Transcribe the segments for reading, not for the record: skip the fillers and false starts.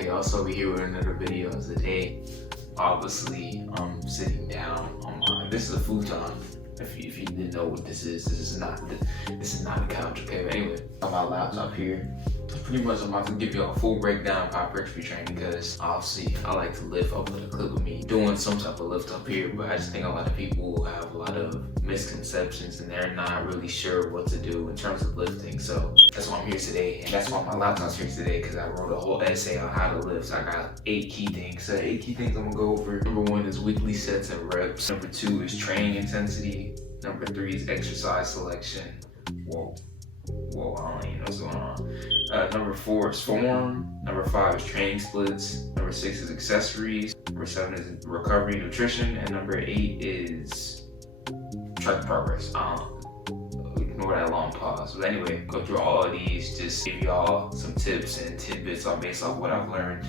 Alright y'all, so we're here with another video today. Obviously, I'm sitting down on my, this is a futon. If you didn't know what this is not a couch, okay? But anyway, on my laptop here, pretty much I'm about to give you a full breakdown of hypertrophy training because obviously I like to lift. I'll put a clip of me doing some type of lift up here, but I just think a lot of people have a lot of misconceptions and they're not really sure what to do in terms of lifting. So that's why I'm here today, and that's why my laptop's here today, because I wrote a whole essay on how to lift. So I got 8 key things. So 8 key things I'm gonna go over. Number 1 is weekly sets and reps. Number 2 is training intensity. Number 3 is exercise selection. Whoa, I don't even know what's going on. Number 4 is form. Number 5 is training splits. Number 6 is accessories. Number 7 is recovery nutrition. And number 8 is track progress. Ignore that long pause. But anyway, go through all of these, just give y'all some tips and tidbits based off what I've learned.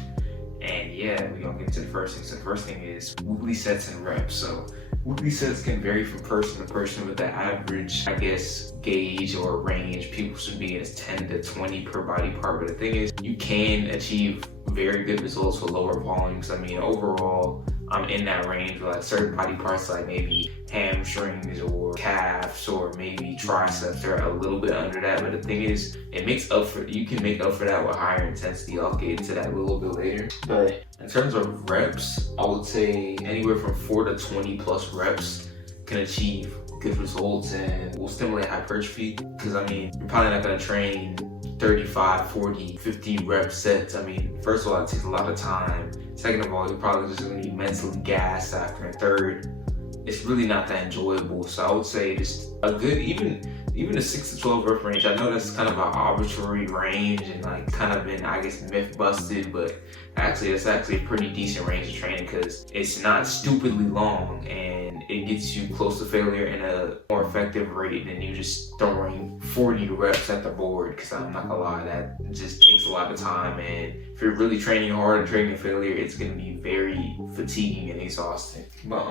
And yeah, we're gonna get into the first thing. So the first thing is weekly sets and reps. So weekly sets can vary from person to person, but the average, I guess, gauge or range people should be in is 10 to 20 per body part. But the thing is, you can achieve very good results with lower volumes. I mean, overall, I'm in that range with like certain body parts, like maybe hamstrings or calves or maybe triceps. They're a little bit under that, but the thing is, you can make up for that with higher intensity. I'll get into that a little bit later. But in terms of reps, I would say anywhere from 4 to 20 plus reps can achieve good results and will stimulate hypertrophy. Because I mean, you're probably not gonna train 35, 40, 50 rep sets. I mean, first of all, it takes a lot of time. Second of all, you're probably just gonna be mentally gassed after. And third, it's really not that enjoyable. So I would say just a good, even a 6 to 12 rep range. I know that's kind of an arbitrary range and like kind of been, I guess, myth busted, but actually it's actually a pretty decent range of training because it's not stupidly long and it gets you close to failure in a more effective rate than you just throwing 40 reps at the board. Because I'm not gonna lie, that just takes a lot of time, and if you're really training hard and training failure, it's gonna be very fatiguing and exhausting. But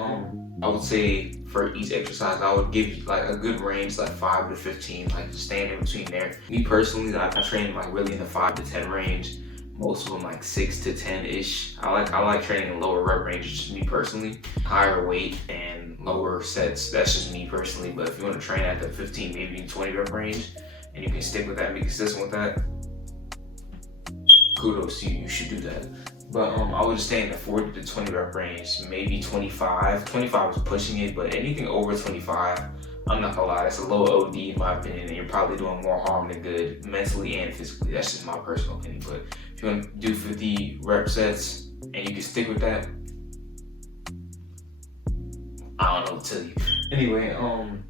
I would say for each exercise, I would give you like a good range, like 5 to 15, like just staying in between there. Me personally, I train like really in the 5 to 10 range. Most of them like 6 to 10-ish. I like training in lower rep range, just me personally. Higher weight and lower sets, that's just me personally. But if you want to train at the 15, maybe even 20 rep range, and you can stick with that and be consistent with that, kudos to you, you should do that. But I would just stay in the 40 to 20 rep range, maybe 25. 25 is pushing it, but anything over 25, I'm not gonna lie, that's a low OD in my opinion, and you're probably doing more harm than good mentally and physically. That's just my personal opinion. But if you want to do 50 rep sets and you can stick with that, I don't know what to tell you. Anyway,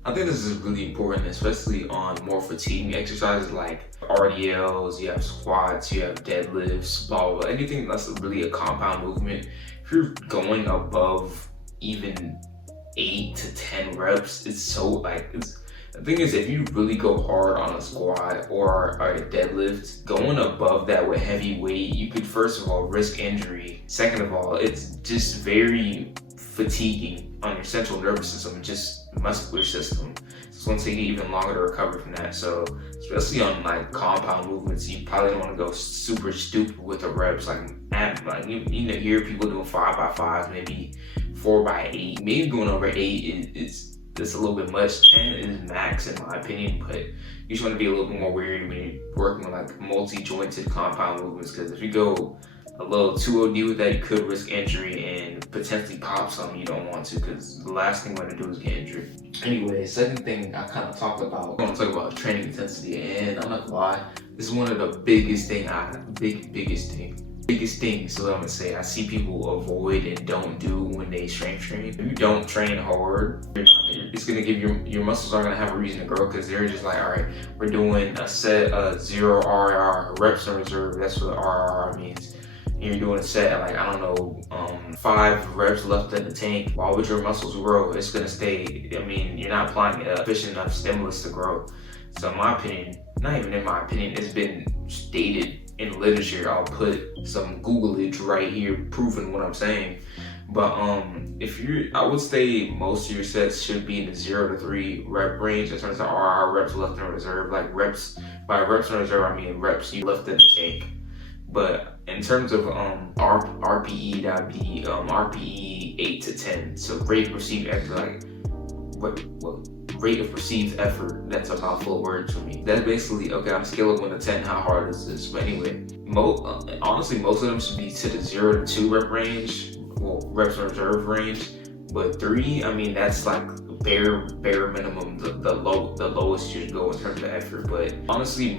I think this is really important, especially on more fatiguing exercises like RDLs, you have squats, you have deadlifts, blah, blah, blah. Anything that's really a compound movement. If you're going above even 8 to 10 reps, it's so like, the thing is, if you really go hard on a squat or a deadlift, going above that with heavy weight, you could first of all risk injury. Second of all, it's just very fatiguing on your central nervous system and just muscular system. It's going to take you even longer to recover from that. So especially on like compound movements, you probably don't want to go super stupid with the reps. Like you hear people doing 5x5s, maybe 4x8, maybe going over 8 is a little bit much. 10 is max in my opinion, but you just want to be a little bit more wary when you're working with like multi-jointed compound movements, because if you go a little too OD with that, you could risk injury and potentially pop something you don't want to, because the last thing you want to do is get injured. Anyway, second thing I kind of talked about, I want to talk about training intensity, and I'm not gonna lie, this is one of the biggest things so I'm gonna say I see people avoid and don't do when they strength train. If you don't train hard, it's gonna give your muscles aren't gonna have a reason to grow, because they're just like, all right, we're doing a set of 0 RR, reps in reserve. That's what RR means. And you're doing a set at like, I don't know, 5 reps left in the tank. Why would your muscles grow? It's gonna stay, I mean, you're not applying efficient enough stimulus to grow. So in my opinion, not even in my opinion, it's been stated in literature. I'll put some Googleage right here proving what I'm saying. But I would say most of your sets should be in the 0 to 3 rep range in terms of RR, reps left in reserve. Like by reps in reserve, I mean reps you left in the tank. But in terms of RPE, that'd be RPE 8 to 10. So rate of perceived effort, like what rate of perceived effort. That's a mouthful of words for me. That's basically okay. On a scale of 1 to 10, how hard is this? But anyway, honestly, most of them should be to the 0 to 2 rep range, well, reps in reserve range. But 3, I mean, that's like bare minimum, the lowest you should go in terms of effort. But honestly,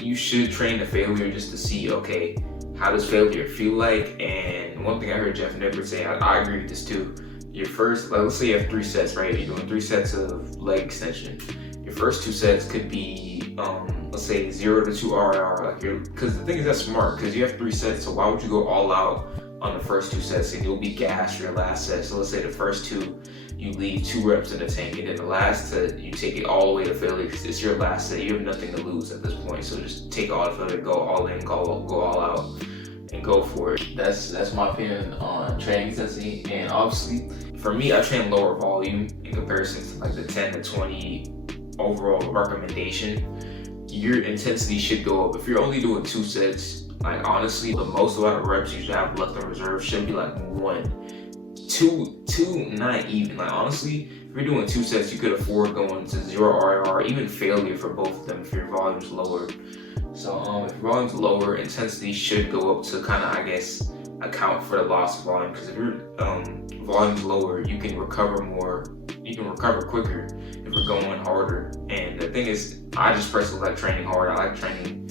you should train to failure just to see, okay, how does failure feel like? And one thing I heard Jeff Nippert say, I agree with this too. Your first, like, let's say you have 3 sets, right? You're doing 3 sets of leg extension. Your first 2 sets could be, let's say 0 to 2 RIR, because the thing is, that's smart, because you have 3 sets, so why would you go all out on the first 2 sets and you'll be gassed for your last set? So let's say the first 2, you leave 2 reps in the tank, and then the last set, you take it all the way to failure, because it's your last set. You have nothing to lose at this point, so just take all the failure, go all in, go all out, and go for it. That's my opinion on training intensity. And obviously, for me, I train lower volume in comparison to like the 10 to 20 overall recommendation. Your intensity should go up. If you're only doing 2 sets, like honestly, the most amount of reps you should have left in reserve should be like 1, 2, not even. Like honestly, if you're doing 2 sets, you could afford going to 0 RIR, even failure for both of them if your volume's lower. So if your volume's lower, intensity should go up to kind of, I guess, account for the loss of volume. Because if your volume's lower, you can recover more, you can recover quicker if you're going harder. And the thing is, I just personally like training hard. I like training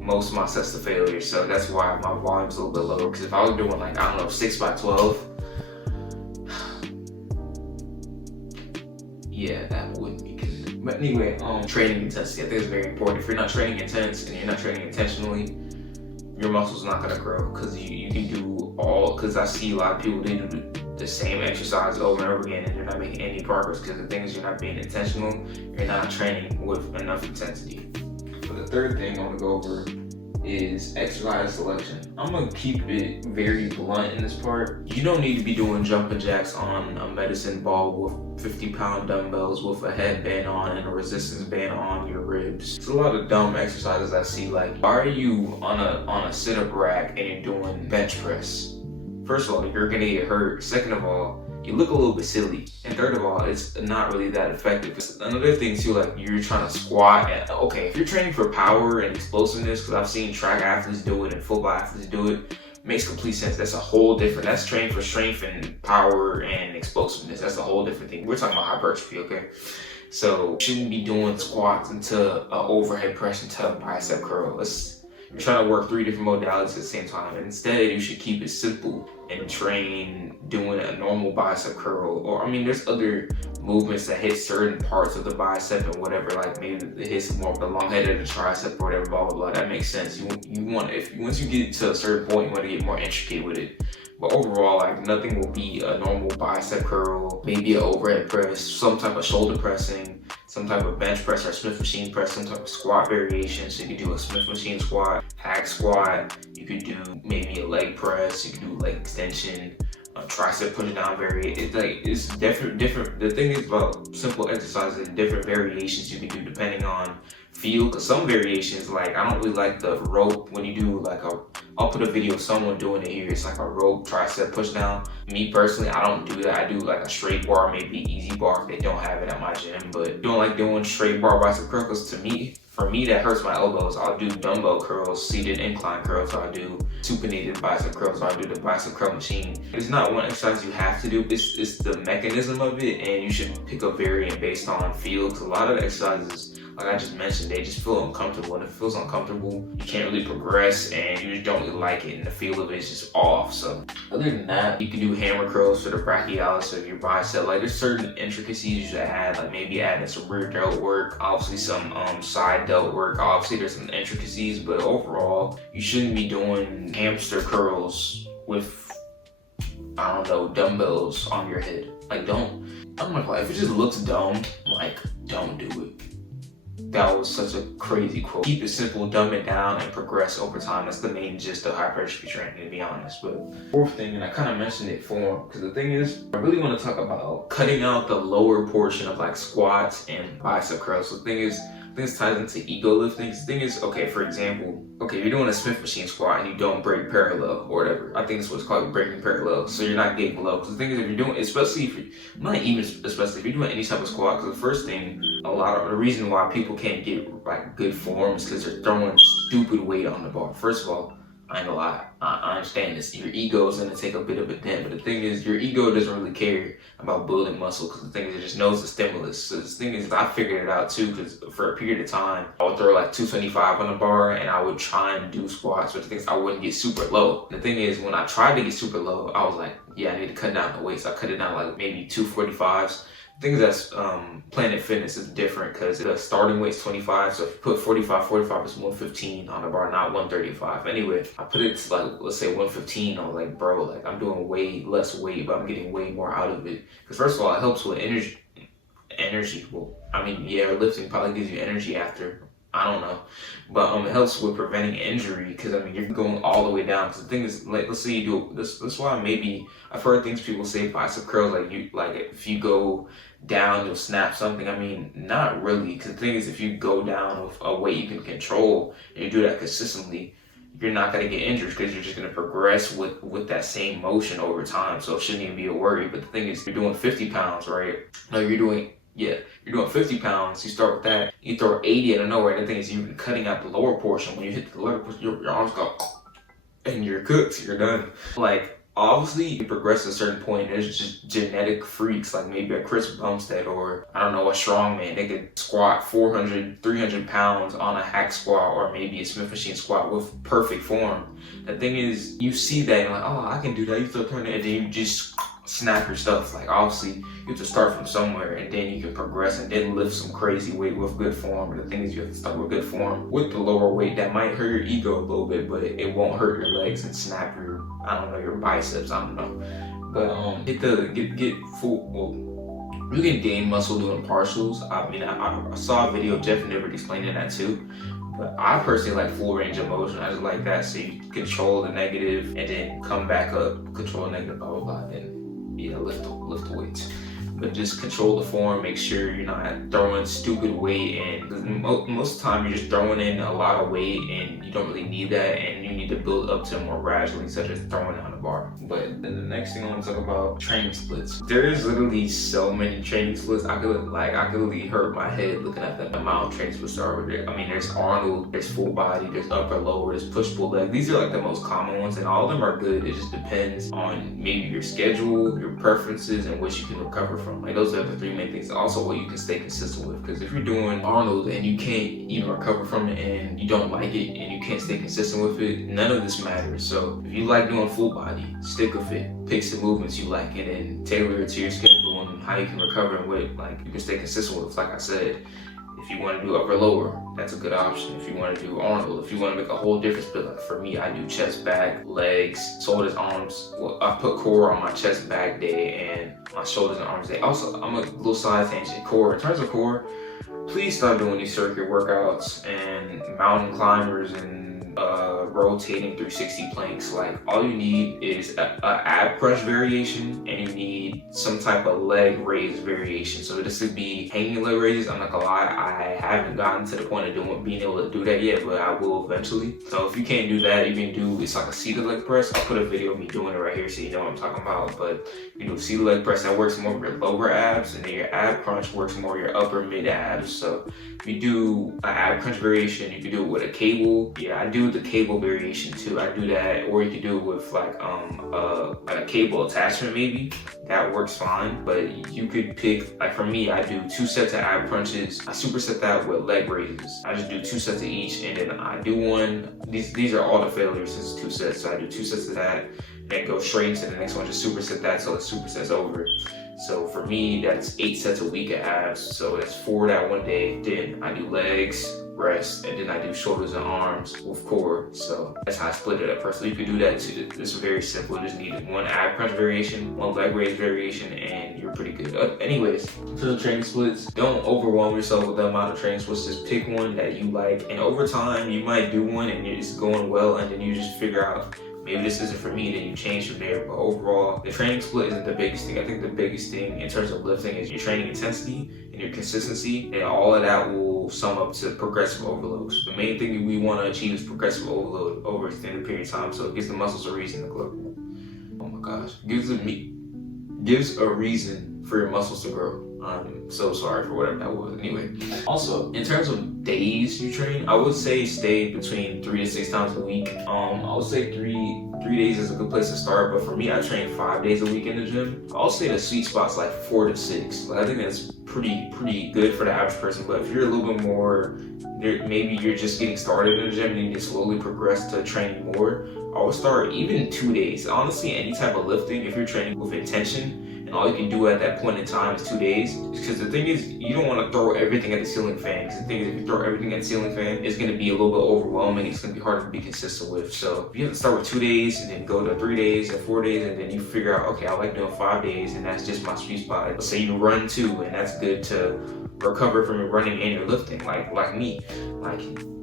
most of my sets to failure, so that's why my volume's a little bit lower. Because if I was doing like, I don't know, 6 by 12, yeah, that wouldn't be good. But anyway, training intensity, I think it's very important. If you're not training intense and you're not training intentionally, your muscles not gonna grow. Because you can do all, because I see a lot of people, they do the same exercise over and over again and they're not making any progress, because the thing is, you're not being intentional, you're not training with enough intensity. So the third thing I want to go over is exercise selection. I'm gonna keep it very blunt in this part. You don't need to be doing jumping jacks on a medicine ball with 50-pound dumbbells with a headband on and a resistance band on your ribs. It's a lot of dumb exercises I see. Like, why are you on a sit-up rack and you're doing bench press? First of all, you're gonna get hurt. Second of all, you look a little bit silly. And third of all, it's not really that effective. Another thing too, like, you're trying to squat. And, okay, if you're training for power and explosiveness, because I've seen track athletes do it and football athletes do it, makes complete sense. That's a whole different, that's training for strength and power and explosiveness. That's a whole different thing. We're talking about hypertrophy, okay? So you shouldn't be doing squats into an overhead press into a bicep curl. You're trying to work 3 different modalities at the same time. And instead, you should keep it simple and train doing a normal bicep curl. Or, I mean, there's other movements that hit certain parts of the bicep and whatever, like maybe it hits more of the long head of the tricep or whatever, blah, blah, blah. That makes sense. Once you get to a certain point, you want to get more intricate with it. But overall, like, nothing will be a normal bicep curl, maybe an overhead press, some type of shoulder pressing, some type of bench press or Smith machine press, some type of squat variation. So you could do a Smith machine squat, hack squat, you could do maybe a leg press, you could do leg extension, a tricep push down variation. It's different. The thing is about simple exercises, different variations you can do depending on feel. Because some variations, like, I don't really like the rope when you do like I'll put a video of someone doing it here. It's like a rope tricep push down. Me personally, I don't do that. I do like a straight bar, maybe easy bar if they don't have it at my gym. But I don't like doing straight bar bicep curls, because for me, that hurts my elbows. I'll do dumbbell curls, seated incline curls, or I'll do supinated bicep curls, or I'll do the bicep curl machine. It's not one exercise you have to do. It's the mechanism of it, and you should pick a variant based on feel. Because a lot of the exercises, like I just mentioned, they just feel uncomfortable. And if it feels uncomfortable, you can't really progress, and you just don't really like it, and the feel of it is just off. So other than that, you can do hammer curls for the brachialis of your bicep. Like, there's certain intricacies you should add, like maybe adding some rear delt work, obviously some side delt work. Obviously there's some intricacies, but overall, you shouldn't be doing hamster curls with, I don't know, dumbbells on your head. Like, don't. I'm not like, if it just looks dumb, like, don't do it. That was such a crazy quote. Keep it simple, dumb it down, and progress over time. That's the main gist of hypertrophy training, to be honest. But fourth thing, and I kind of mentioned it before, because the thing is, I really want to talk about cutting out the lower portion of like squats and bicep curls. So the thing is, this ties into ego lifting. The thing is, okay, for example, okay, you're doing a Smith machine squat and you don't break parallel or whatever. I think it's what's called breaking parallel. So you're not getting low. Because the thing is, if you're doing, especially if you're doing any type of squat, because the first thing, the reason why people can't get like good form is because they're throwing stupid weight on the bar. First of all, I ain't gonna lie, I understand this. Your ego is gonna take a bit of a dent, but the thing is, your ego doesn't really care about building muscle because the thing is, it just knows the stimulus. So the thing is, I figured it out too because for a period of time, I would throw like 225 on the bar and I would try and do squats, but the thing is, I wouldn't get super low. The thing is, when I tried to get super low, I was like, yeah, I need to cut down the weight. So I cut it down like maybe 245s. I think that's Planet Fitness is different because the starting weight's 25, so if you put 45 is 115 on the bar, not 135. Anyway, I put it to like, let's say 115. I was like, bro, like I'm doing way less weight, but I'm getting way more out of it. Because first of all, it helps with energy. Well, I mean, yeah, lifting probably gives you energy after. I don't know, but it helps with preventing injury because I mean you're going all the way down. Because the thing is, like, let's say you do this. That's why maybe I've heard things people say bicep curls like if you go down you'll snap something. I mean, not really. Because the thing is, if you go down with a weight you can control and you do that consistently, you're not gonna get injured because you're just gonna progress with that same motion over time. So it shouldn't even be a worry. But the thing is, you're doing 50 pounds, right? No, you're doing 50 pounds, you start with that, you throw 80 out of nowhere, and the thing is you're cutting out the lower portion. When you hit the lower portion, your arms go, and you're cooked, you're done. Like, obviously, you progress to a certain point, there's just genetic freaks, like maybe a Chris Bumstead or, I don't know, a strongman. They could squat 400, 300 pounds on a hack squat or maybe a Smith machine squat with perfect form. The thing is, you see that, and you're like, oh, I can do that. You start turning it, and then you just snap your stuff. Like, obviously you have to start from somewhere and then you can progress and then lift some crazy weight with good form. And the thing is, you have to start with good form with the lower weight. That might hurt your ego a little bit, but it won't hurt your legs and snap your, I don't know, your biceps, I don't know. But get full, well, you can gain muscle doing partials. I mean, I saw a video of Jeff Nibbard explaining that too. But I personally like full range of motion. I just like that, so you control the negative and then come back up, control the negative, blah blah blah, and yeah, lift the weights. But just control the form, make sure you're not throwing stupid weight in. Most of the time you're just throwing in a lot of weight and you don't really need that, and you need to build up to it more gradually, such as throwing on the bar. But then the next thing I want to talk about, training splits. There's literally so many training splits. I could literally hurt my head looking at the amount of training splits there are over there. I mean, there's Arnold, there's full body, there's upper lower, there's push pull leg. These are like the most common ones, and all of them are good. It just depends on maybe your schedule, your preferences, and what you can recover from. Like, those are the three main things. Also, what you can stay consistent with. Because if you're doing Arnold and you can't even recover from it and you don't like it and you can't stay consistent with it, none of this matters. So if you like doing full body, stick with it. Pick some movements you like and then tailor it to your schedule and how you can recover and what like you can stay consistent with. Like I said, if you want to do upper lower, that's a good option. If you want to do Arnold, if you want to make a whole different split, like for me, I do chest, back, legs, shoulders, arms. Well, I put core on my chest, back day and my shoulders and arms day. Also, I'm a little side tangent. Core, in terms of core, please stop doing these circuit workouts and mountain climbers and rotating 360 planks. Like, all you need is a ab crunch variation and you need some type of leg raise variation. So this could be hanging leg raises. I'm not gonna lie, I haven't gotten to the point of being able to do that yet, but I will eventually. So if you can't do that, you can do, it's like a seated leg press. I'll put a video of me doing it right here so you know what I'm talking about. But you do a seated leg press that works more with your lower abs, and then your ab crunch works more your upper mid abs. So if you do an ab crunch variation, you can do it with a cable. Yeah, I do the cable variation too. I do that, or you can do it with like a cable attachment maybe. That works fine. But you could pick, like for me, I do 2 sets of ab crunches. I superset that with leg raises. I just do 2 sets of each, and then I do one. These are all the failures since 2 sets. So I do 2 sets of that, and then go straight into the next one. Just superset that till the superset's over. So for me, that's 8 sets a week of abs. So that's 4 that one day. Then I do legs, rest, and then I do shoulders and arms with core. So that's how I split it up personally. You can do that too. It's very simple. You just need 1 ab crunch variation, 1 leg raise variation, and you're pretty good. Anyways, for the training splits, don't overwhelm yourself with the amount of training splits. Just pick one that you like, and over time you might do one and it's going well, and then you just figure out, maybe this isn't for me, then you change from there. But overall, the training split isn't the biggest thing. I think the biggest thing in terms of lifting is your training intensity and your consistency, and all of that will will sum up to progressive overload. So the main thing we want to achieve is progressive overload over an extended period of time. So it gives the muscles a reason to grow. Oh my gosh, gives a reason for your muscles to grow. I'm so sorry for whatever that was. Anyway, also in terms of days you train, I would say stay between 3 to 6 times a week. I would say three days is a good place to start, but for me, I train 5 days a week in the gym. I'll say the sweet spot's like 4 to 6. Like, I think that's pretty good for the average person. But if you're a little bit more, maybe you're just getting started in the gym and you can slowly progress to training more, I would start even 2 days. Honestly, any type of lifting, if you're training with intention, and all you can do at that point in time is 2 days. Because the thing is, you don't want to throw everything at the ceiling fan. Because the thing is, if you throw everything at the ceiling fan, it's going to be a little bit overwhelming. It's going to be hard to be consistent with. So you have to start with 2 days and then go to 3 days and 4 days. And then you figure out, okay, I like doing 5 days and that's just my sweet spot. Let's say you run 2 and that's good to recover from your running and your lifting. Like me. Like,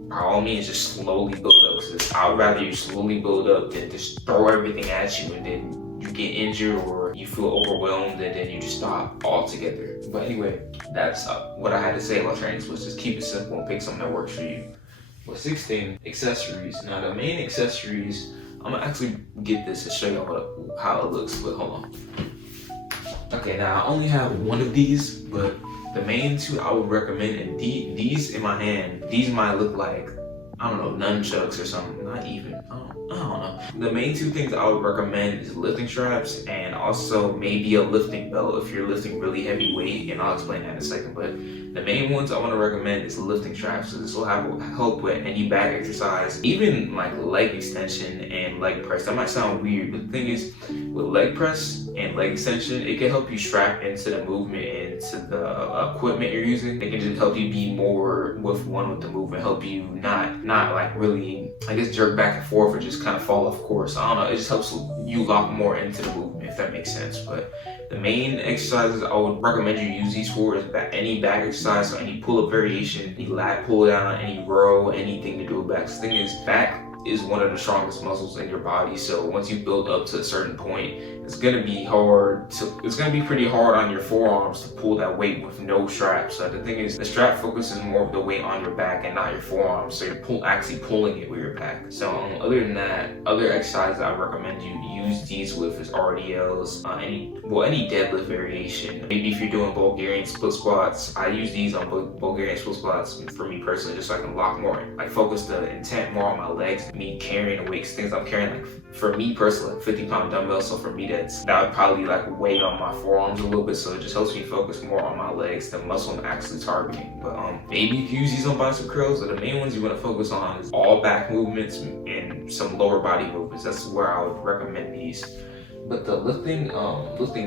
by all means, just slowly build up. Because I would rather you slowly build up than just throw everything at you and then you get injured or you feel overwhelmed and then you just stop altogether. But anyway, that's what I had to say about training. Was just keep it simple and pick something that works for you. But 16, accessories. Now the main accessories, I'm gonna actually get this to show you how it looks, but hold on. Okay, now I only have one of these, but the main two I would recommend, and these in my hand, these might look like, I don't know, nunchucks or something. Not even, I don't know. The main two things I would recommend is lifting straps and also maybe a lifting belt if you're lifting really heavy weight, and I'll explain that in a second. But the main ones I want to recommend is lifting straps. So this will help with any back exercise, even like leg extension and leg press. That might sound weird, but the thing is, with leg press and leg extension, it can help you strap into the movement and to the equipment you're using. It can just help you be more with the movement, help you not like really, I guess, jerk back and forth or just kind of fall off course. I don't know, it just helps you lock more into the movement, if that makes sense. But the main exercises I would recommend you use these for is any back exercise, so any pull-up variation, any lat pull down, any row, anything to do with back. The thing is, back is one of the strongest muscles in your body. So once you build up to a certain point, it's gonna be pretty hard on your forearms to pull that weight with no strap. So the thing is, the strap focuses more of the weight on your back and not your forearms. So you're actually pulling it with your back. So other than that, other exercises I recommend you use these with is RDLs, any deadlift variation. Maybe if you're doing Bulgarian split squats, I use these on Bulgarian split squats for me personally, just so I can lock more, like focus the intent more on my legs, me carrying the weights, things I'm carrying, like for me personally, 50-pound dumbbells. So for me, that would probably like weigh on my forearms a little bit. So it just helps me focus more on my legs, the muscle I'm actually targeting. But maybe you can use these on bicep curls. But the main ones you want to focus on is all back movements and some lower body movements. That's where I would recommend these. But the lifting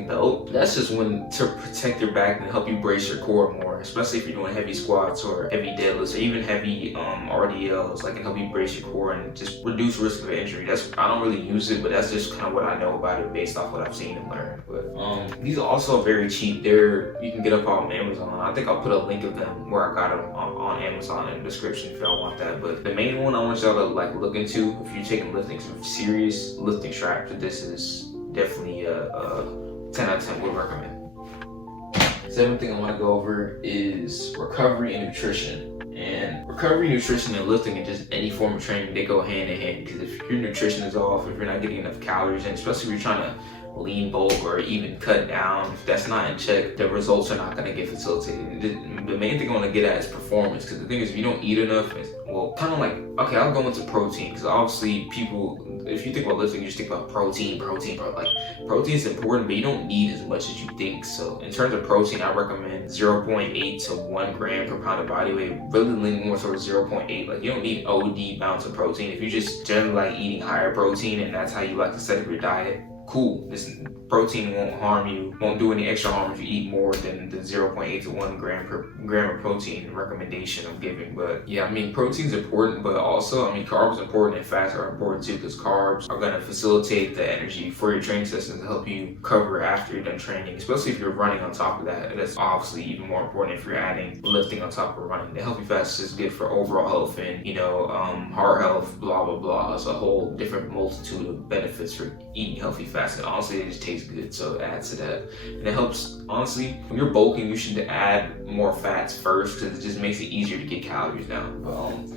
belt, that's just one to protect your back and help you brace your core more, especially if you're doing heavy squats or heavy deadlifts or even heavy RDLs. Like, it can help you brace your core and just reduce risk of injury. I don't really use it, but that's just kind of what I know about it based off what I've seen and learned. But these are also very cheap. You can get up on Amazon. I think I'll put a link of them where I got them on Amazon in the description if y'all want that. But the main one I want y'all to like look into if you're taking lifting, some serious lifting straps, this is definitely a 10 out of 10 would recommend. 7th thing I want to go over is recovery and nutrition. And recovery, nutrition, and lifting, and just any form of training, they go hand in hand. Because if your nutrition is off, if you're not getting enough calories in, especially if you're trying to lean bulk or even cut down, if that's not in check, the results are not going to get facilitated. The main thing I want to get at is performance. Because the thing is, if you don't eat enough, well, kind of like, okay, I'll go into protein. Because obviously people, if you think about lifting, you just think about protein. Like, protein is important, but you don't need as much as you think. So in terms of protein, I recommend 0.8 to 1 gram per pound of body weight, really leaning more towards 0.8. Like, you don't need OD amounts of protein. If you just generally like eating higher protein and that's how you like to set up your diet, cool. This protein won't harm you, won't do any extra harm if you eat more than the 0.8 to 1 gram per gram of protein recommendation I'm giving. But yeah, I mean, protein's important, but also, I mean, carbs are important and fats are important too, because carbs are going to facilitate the energy for your training system to help you recover after you're done training, especially if you're running on top of that. That's obviously even more important if you're adding lifting on top of running. The healthy fats is good for overall health and, heart health, blah, blah, blah. It's a whole different multitude of benefits for eating healthy fats. fast. And honestly, it just tastes good, so it adds to that. And it helps, honestly, when you're bulking, you should add more fats first because it just makes it easier to get calories down.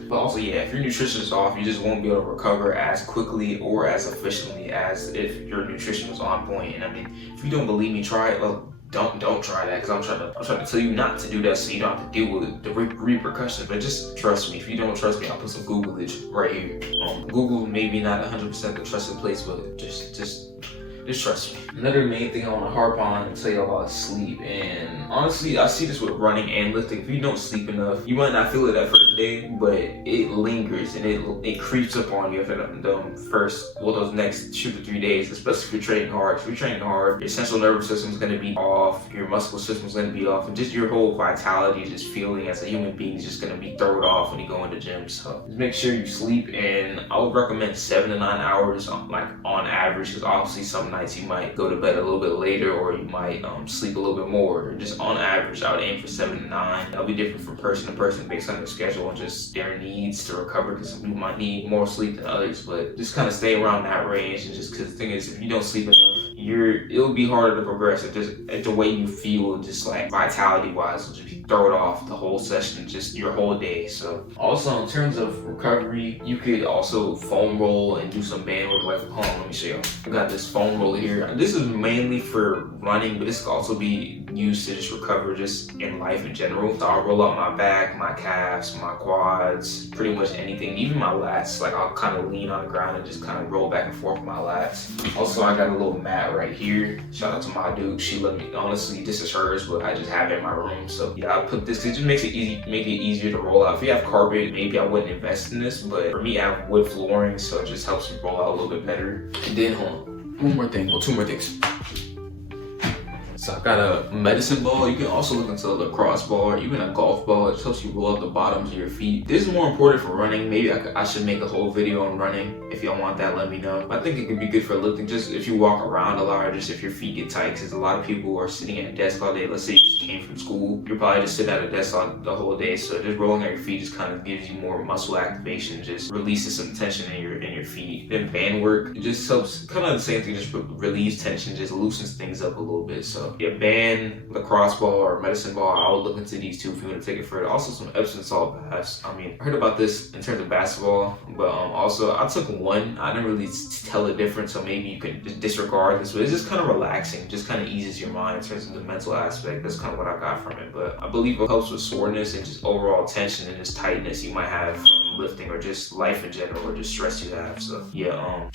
But also, yeah, if your nutrition is off, you just won't be able to recover as quickly or as efficiently as if your nutrition was on point. And I mean, if you don't believe me, try it. Well, don't try that, because I'm trying to tell you not to do that so you don't have to deal with the repercussions. But just trust me. If you don't trust me, I'll put some Googlage right here. Google maybe not 100% the trusted place, but just trust me. Another main thing I want to harp on and tell you about is sleep. And honestly, I see this with running and lifting. If you don't sleep enough, you might not feel it that first day, but it lingers and it creeps up on you after those next 2 to 3 days, especially if you're training hard. If you're training hard, your central nervous system is going to be off, your muscular system is going to be off, and just your whole vitality, just feeling as a human being is just going to be thrown off when you go into the gym. So just make sure you sleep, and I would recommend 7 to 9 hours on average, because obviously some nights you might go to bed a little bit later, or you might sleep a little bit more. Just on average, I would aim for 7 to 9. That'll be different from person to person based on their schedule and just their needs to recover, because some people might need more sleep than others. But just kind of stay around that range, and just because the thing is, if you don't sleep enough, it'll be harder to progress. If the way you feel, just like vitality wise, will just be thrown off the whole session, just your whole day. So also in terms of recovery, you could also foam roll and do some band work. Like, hold on, let me show you. I got this foam roller here. This is mainly for running, but this could also be used to just recover just in life in general. So I'll roll out my back, my calves, my quads, pretty much anything, even my lats. Like, I'll kind of lean on the ground and just kind of roll back and forth with my lats. Also, I got a little mat right here. Shout out to my dude. She let me, honestly, this is hers, but I just have it in my room. So yeah, I put this, it just makes it easier to roll out. If you have carpet, maybe I wouldn't invest in this, but for me, I have wood flooring, so it just helps me roll out a little bit better. And then, hold on, two more things. So I've got a medicine ball. You can also look into a lacrosse ball or even a golf ball. It just helps you roll up the bottoms of your feet. This is more important for running. Maybe I should make a whole video on running. If y'all want that, let me know. I think it could be good for lifting, just if you walk around a lot, or just if your feet get tight, because a lot of people are sitting at a desk all day. Let's say you just came from school. You're probably just sitting at a desk the whole day. So just rolling at your feet just kind of gives you more muscle activation, just releases some tension in your feet. Then band work, it just helps, kind of the same thing, just relieves tension, just loosens things up a little bit. So yeah, band, lacrosse ball, or medicine ball, I would look into these two if you want to take it further. Also some Epsom salt baths. I mean, I heard about this in terms of basketball, but also I took one. I didn't really tell the difference, so maybe you can just disregard this, but it's just kind of relaxing, just kind of eases your mind in terms of the mental aspect. That's kind of what I got from it. But I believe it helps with soreness and just overall tension and just tightness you might have from lifting, or just life in general, or just stress you have. So yeah,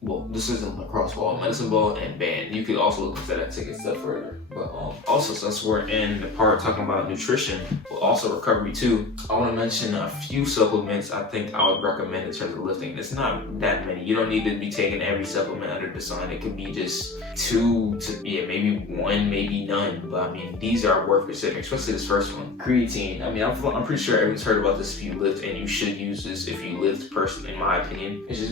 well, this isn't lacrosse ball, medicine ball, and band. You could also look into that, take it a step further. But also, since we're in the part talking about nutrition, but also recovery too, I want to mention a few supplements I think I would recommend in terms of lifting. It's not that many. You don't need to be taking every supplement under the sun. It could be just 2 to maybe 1, maybe none. But I mean, these are worth considering, especially this first one, creatine. I mean, I'm pretty sure everyone's heard about this if you lift, and you should use this if you lift. Personally, in my opinion, it's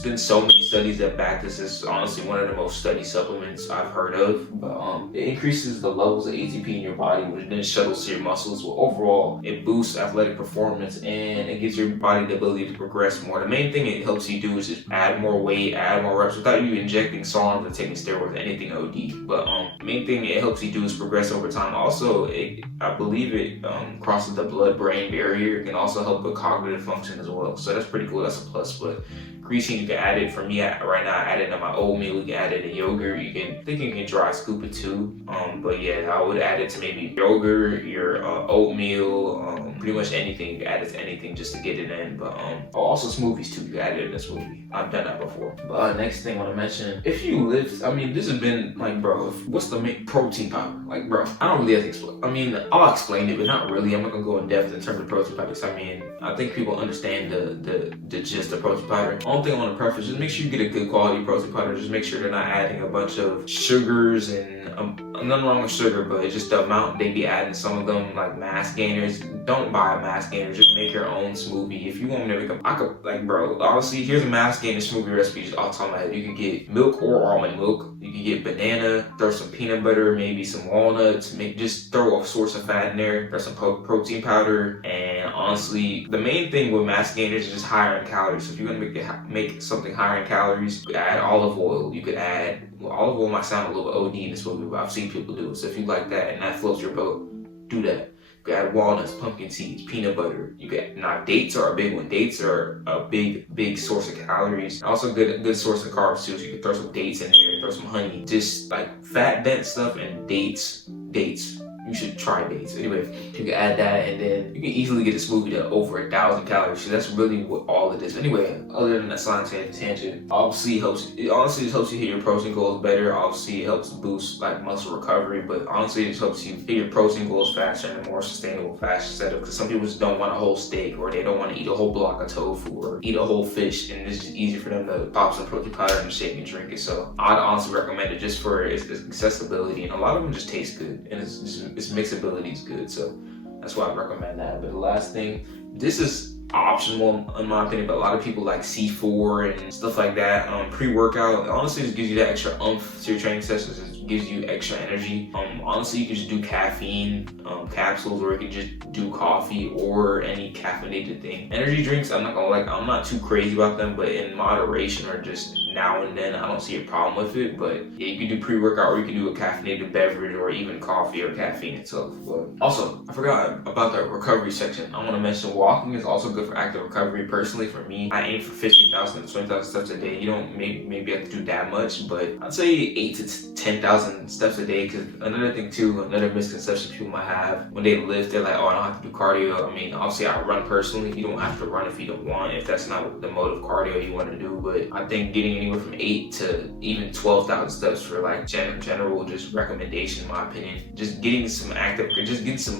been so many studies that back this. Is honestly one of the most studied supplements I've heard of. But it increases the levels of ATP in your body, which then shuttles to your muscles. Well, overall, it boosts athletic performance, and it gives your body the ability to progress more. The main thing it helps you do is just add more weight, add more reps, without you injecting SARMs or taking steroids, anything OD. But the main thing it helps you do is progress over time. Also, I believe it crosses the blood-brain barrier. It can also help with cognitive function as well. So that's pretty cool. That's a plus. But creatine, you can add it. For me, right now, I add it to my oatmeal. You can add it to yogurt. I think you can dry scoop it too. But yeah, I would add it to maybe yogurt, your oatmeal, pretty much anything. You can add it to anything just to get it in. But also smoothies too. You can add it in a smoothie. I've done that before. But next thing I want to mention, if you lift, I mean, this has been like, bro, what's the main protein powder? Like, bro, I don't really have to explain. I mean, I'll explain it, but not really. I'm not gonna go in depth in terms of protein powders. I mean, I think people understand the gist of protein powder. Only thing I want to preface, just make sure you get a good quality protein powder. Just make sure they're not adding a bunch of sugars and and nothing wrong with sugar, but it's just the amount they be adding. Some of them like mass gainers. Don't buy a mass gainer. Just make your own smoothie. If you want me to make I could, like, bro, honestly, here's a mass gainer smoothie recipe just off the top of my head. You can get milk or almond milk. You can get banana, throw some peanut butter, maybe some walnuts, just throw a source of fat in there, throw some protein powder, and honestly, the main thing with mass gainers is just higher in calories. So if you're gonna make something higher in calories, you could add olive oil. You could add, well, olive oil might sound a little OD in this movie, but I've seen people do it. So if you like that and that floats your boat, do that. You can add walnuts, pumpkin seeds, peanut butter. You can, now dates are a big one. Dates are a big source of calories. Also good source of carbs too. So you can throw some dates in there, throw some honey. Just like fat dense stuff and dates. You should try dates. Anyway, you can add that, and then you can easily get a smoothie to over 1,000 calories. So that's really what all it is. Anyway, other than that science tangent, obviously it honestly just helps you hit your protein goals better. Obviously it helps boost like muscle recovery, but honestly it just helps you hit your protein goals faster and a more sustainable fashion setup. Because some people just don't want a whole steak, or they don't want to eat a whole block of tofu, or eat a whole fish, and it's just easy for them to pop some protein powder in the shake and drink it. So I'd honestly recommend it just for its accessibility, and a lot of them just taste good, and its mixability is good, so that's why I recommend that. But the last thing, this is optional in my opinion, but a lot of people like C4 and stuff like that. Pre-workout honestly just gives you that extra oomph to your training sessions. It gives you extra energy. Honestly, you can just do caffeine capsules, or you can just do coffee or any caffeinated thing. Energy drinks, I'm not too crazy about them, but in moderation or just now and then, I don't see a problem with it. But yeah, you can do pre-workout, or you can do a caffeinated beverage, or even coffee or caffeine itself. But also, I forgot about the recovery section. I want to mention walking is also good for active recovery. Personally, for me, I aim for 15,000 to 20,000 steps a day. You don't maybe have to do that much, but I'd say 8 to 10,000 steps a day. Because another thing too, another misconception people might have when they lift, they're like, oh, I don't have to do cardio. I mean, obviously I run personally. You don't have to run if you don't want, if that's not the mode of cardio you want to do. But I think getting anywhere from 8 to even 12,000 steps for like general just recommendation, in my opinion, just getting some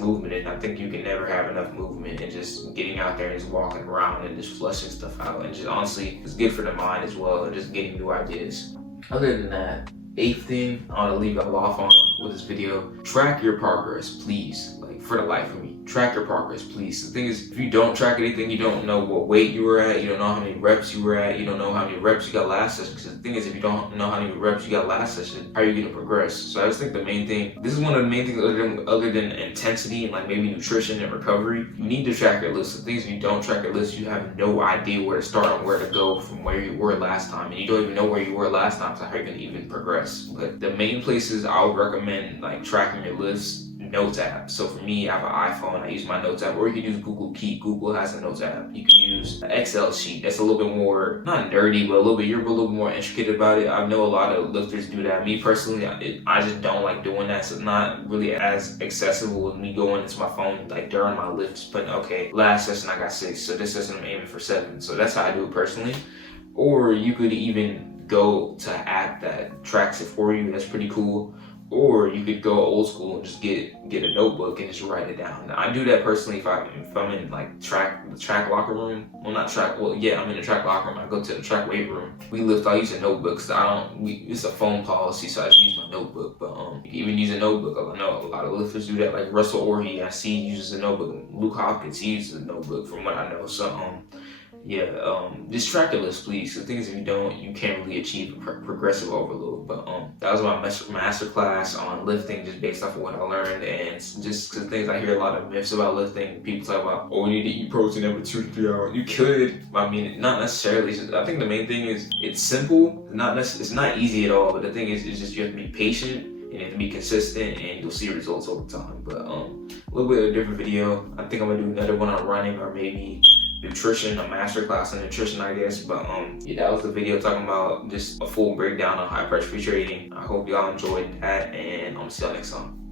movement in. I think you can never have enough movement, and just getting out there and just walking around and just flushing stuff out, and just honestly it's good for the mind as well, and just getting new ideas. Other than that, 8th thing I want to leave y'all off on with this video: track your progress, please. Like, for the life of me, track your progress, please. The thing is, if you don't track anything, you don't know what weight you were at, you don't know how many reps you were at, you don't know how many reps you got last session. Because the thing is, if you don't know how many reps you got last session, how are you gonna progress? So I just think the main thing, this is one of the main things other than intensity and like maybe nutrition and recovery, you need to track your list. The things, if you don't track your list, you have no idea where to start and where to go from where you were last time, and you don't even know where you were last time, so how are you gonna even progress? But the main places I would recommend like tracking your list: Notes app. So for me, I have an iPhone, I use my Notes app, or you can use Google Keep. Google has a Notes app. You can use an Excel sheet. That's a little bit more, not nerdy, but you're a little bit more intricate about it. I know a lot of lifters do that. Me personally, I just don't like doing that. So it's not really as accessible with me going into my phone like during my lifts, but okay, last session I got 6, so this session I'm aiming for 7. So that's how I do it personally. Or you could even go to an app that tracks it for you. That's pretty cool. Or you could go old school and just get a notebook and just write it down. Now, I do that personally if I'm in like the track locker room. I'm in the track locker room. I go to the track weight room. We lift. I use a notebook because it's a phone policy, so I just use my notebook. But you can even use a notebook. I know a lot of lifters do that. Like Russell Orhe, I see he uses a notebook. Luke Hopkins, he uses a notebook from what I know. So just track the list, please. The thing is, if you don't, you can't really achieve progressive overload. But that was my master class on lifting, just based off of what I learned, and just because things I hear a lot of myths about lifting. People talk about, oh, you need to eat protein every 2 to 3 hours. You could, I mean, not necessarily. I think the main thing is it's simple. It's not easy at all. But the thing is, it's just you have to be patient. And you have to be consistent, and you'll see results over time. But a little bit of a different video. I think I'm gonna do another one on running, or maybe nutrition, a master class on nutrition, I guess. But that was the video talking about just a full breakdown on hypertrophy trading. I hope y'all enjoyed that, and I'm gonna see y'all next time.